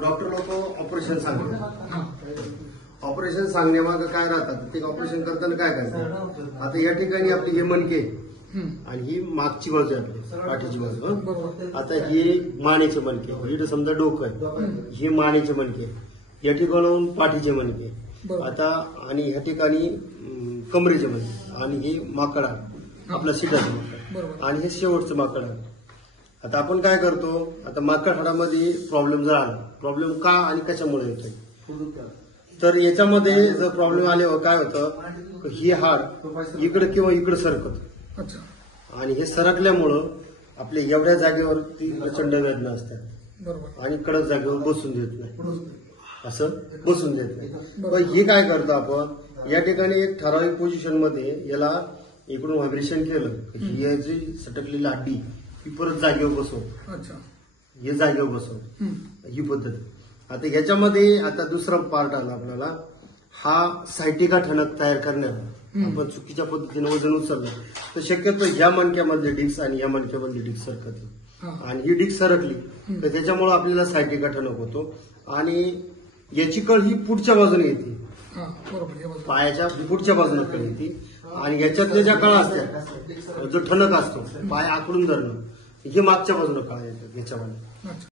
Doctor लोक operation सांगतात. Operation सांगण्यामागे काय राहतात, ते ऑपरेशन करताना काय करतात. आता या ठिकाणी आपली हे मणके आणि ही मागची बाजू आहे, आपली पाठीची बाजू. आता ही मानेचे मणके, इथे समजा डोकं आहे, ही मानेचे मणके, या ठिकाणाहून पाठीचे मणके, आता आणि ह्या ठिकाणी कमरेचे मणके, आणि हे माकड आहे आपला शिटाचं माकड, आणि हे शेवटचं माकड आहे. आता आपण काय करतो, आता माकड हाडामध्ये प्रॉब्लेम जर आला, प्रॉब्लेम का आणि कशामुळे येतोय, तर याच्यामध्ये जर प्रॉब्लेम आल्यावर काय होतं, ही हाड इकडे किंवा इकडे सरकत, आणि हे सरकल्यामुळं आपल्या एवढ्या जागेवरती प्रचंड वेदना असतात, आणि कडक जागेवर बसून देत नाही, असं बसून देत नाही. पण हे काय करतो आपण, या ठिकाणी एक ठराविक पोझिशन मध्ये याला इकडून व्हायब्रेशन केलं, ही जी सटकलेली हड्डी ही परत जागेवर बसव, हे जागेवर बसव, ही पद्धत. आता ह्याच्यामध्ये आता दुसरा पार्ट आला आपल्याला, हा सायटिका ठणक तयार करण्यात आपण चुकीच्या पद्धतीने वजन उचललं तर शक्यतो ह्या मणक्यामधली डिस्क आणि या मणक्यामधली डिस्क सरकते, आणि ही डिस्क सरकली तर त्याच्यामुळे आपल्याला सायटिका ठणक होतो, आणि याची कळ ही पुढच्या बाजूने येते, पायाच्या पुढच्या बाजूने कळ येते, आणि याच्यातल्या ज्या कळा असतात, जो ठणक असतो पाय आकडून धरणं, हे मागच्या बाजूने कळा येतात याच्यामध्ये.